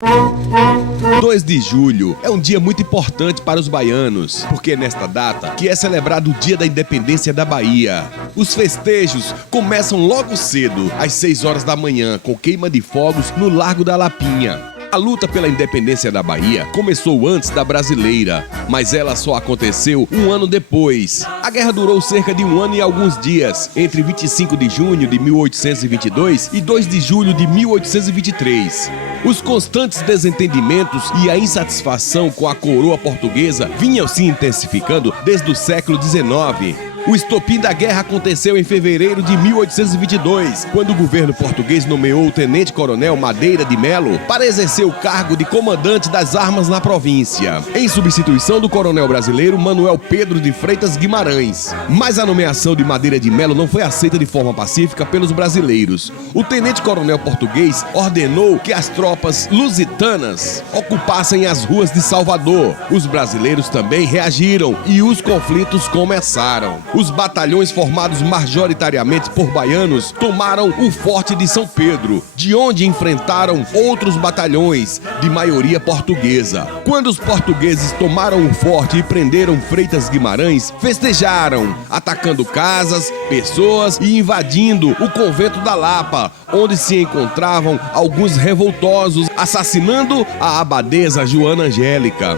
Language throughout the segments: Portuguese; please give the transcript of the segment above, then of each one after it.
2 de julho é um dia muito importante para os baianos, porque é nesta data que é celebrado o Dia da Independência da Bahia. Os festejos começam logo cedo, às 6 horas da manhã, com queima de fogos no Largo da Lapinha. A luta pela independência da Bahia começou antes da brasileira, mas ela só aconteceu um ano depois. A guerra durou cerca de 1 ano e alguns dias, entre 25 de junho de 1822 e 2 de julho de 1823. Os constantes desentendimentos e a insatisfação com a coroa portuguesa vinham se intensificando desde o século XIX. O estopim da guerra aconteceu em fevereiro de 1822, quando o governo português nomeou o tenente-coronel Madeira de Melo para exercer o cargo de comandante das armas na província, em substituição do coronel brasileiro Manuel Pedro de Freitas Guimarães. Mas a nomeação de Madeira de Melo não foi aceita de forma pacífica pelos brasileiros. O tenente-coronel português ordenou que as tropas lusitanas ocupassem as ruas de Salvador. Os brasileiros também reagiram e os conflitos começaram. Os batalhões formados majoritariamente por baianos tomaram o Forte de São Pedro, de onde enfrentaram outros batalhões de maioria portuguesa. Quando os portugueses tomaram o forte e prenderam Freitas Guimarães, festejaram, atacando casas, pessoas e invadindo o convento da Lapa, onde se encontravam alguns revoltosos, assassinando a abadesa Joana Angélica.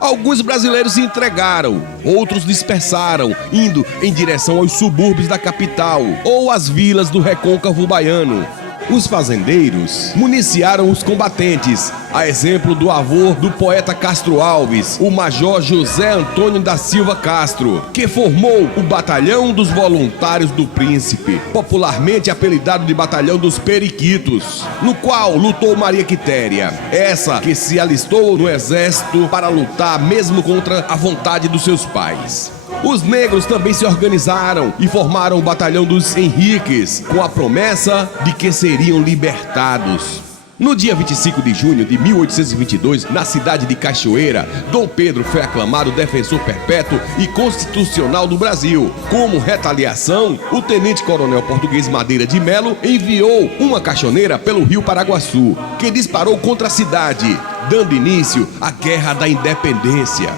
Alguns brasileiros se entregaram, outros dispersaram, indo em direção aos subúrbios da capital ou às vilas do recôncavo baiano. Os fazendeiros municiaram os combatentes, a exemplo do avô do poeta Castro Alves, o major José Antônio da Silva Castro, que formou o Batalhão dos Voluntários do Príncipe, popularmente apelidado de Batalhão dos Periquitos, no qual lutou Maria Quitéria, essa que se alistou no exército para lutar mesmo contra a vontade dos seus pais. Os negros também se organizaram e formaram o Batalhão dos Henriques, com a promessa de que seriam libertados. No dia 25 de junho de 1822, na cidade de Cachoeira, Dom Pedro foi aclamado defensor perpétuo e constitucional do Brasil. Como retaliação, o tenente-coronel português Madeira de Melo enviou uma caixoneira pelo rio Paraguaçu, que disparou contra a cidade, dando início à Guerra da Independência.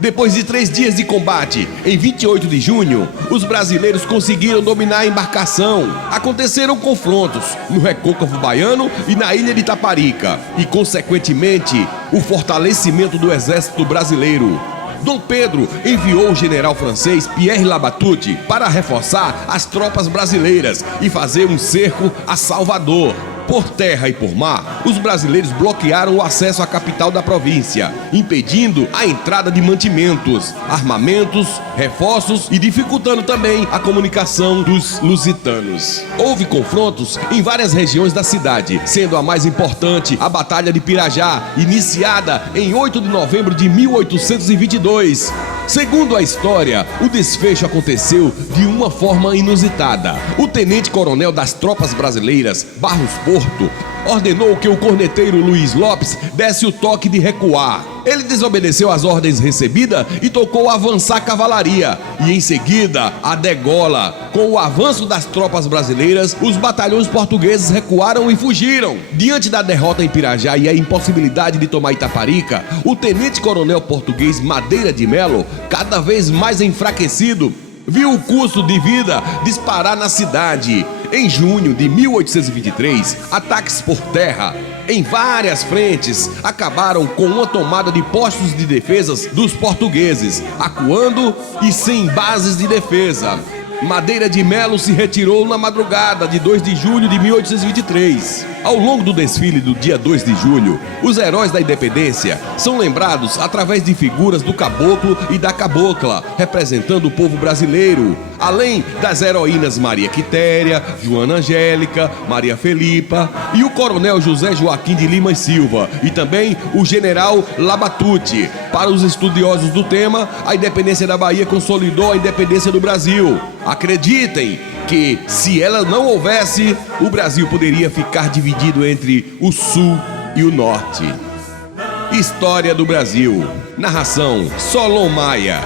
Depois de 3 dias de combate, em 28 de junho, os brasileiros conseguiram dominar a embarcação. Aconteceram confrontos no recôncavo baiano e na ilha de Taparica, e, consequentemente, o fortalecimento do exército brasileiro. Dom Pedro enviou o general francês Pierre Labatut para reforçar as tropas brasileiras e fazer um cerco a Salvador. Por terra e por mar, os brasileiros bloquearam o acesso à capital da província, impedindo a entrada de mantimentos, armamentos, reforços e dificultando também a comunicação dos lusitanos. Houve confrontos em várias regiões da cidade, sendo a mais importante a Batalha de Pirajá, iniciada em 8 de novembro de 1822. Segundo a história, o desfecho aconteceu de uma forma inusitada. O tenente-coronel das tropas brasileiras, Barros Porto, ordenou que o corneteiro Luiz Lopes desse o toque de recuar. Ele desobedeceu às ordens recebidas e tocou avançar a cavalaria, e em seguida a degola. Com o avanço das tropas brasileiras, os batalhões portugueses recuaram e fugiram. Diante da derrota em Pirajá e a impossibilidade de tomar Itaparica, o tenente-coronel português Madeira de Melo, cada vez mais enfraquecido, viu o custo de vida disparar na cidade. Em junho de 1823, ataques por terra em várias frentes acabaram com uma tomada de postos de defesas dos portugueses, acuando e sem bases de defesa. Madeira de Melo se retirou na madrugada de 2 de julho de 1823. Ao longo do desfile do dia 2 de julho, os heróis da independência são lembrados através de figuras do caboclo e da cabocla, representando o povo brasileiro, além das heroínas Maria Quitéria, Joana Angélica, Maria Felipa e o coronel José Joaquim de Lima e Silva, e também o general Labatut. Para os estudiosos do tema, a independência da Bahia consolidou a independência do Brasil. Acreditem que, se ela não houvesse, o Brasil poderia ficar dividido entre o Sul e o Norte. História do Brasil. Narração: Solon Maia.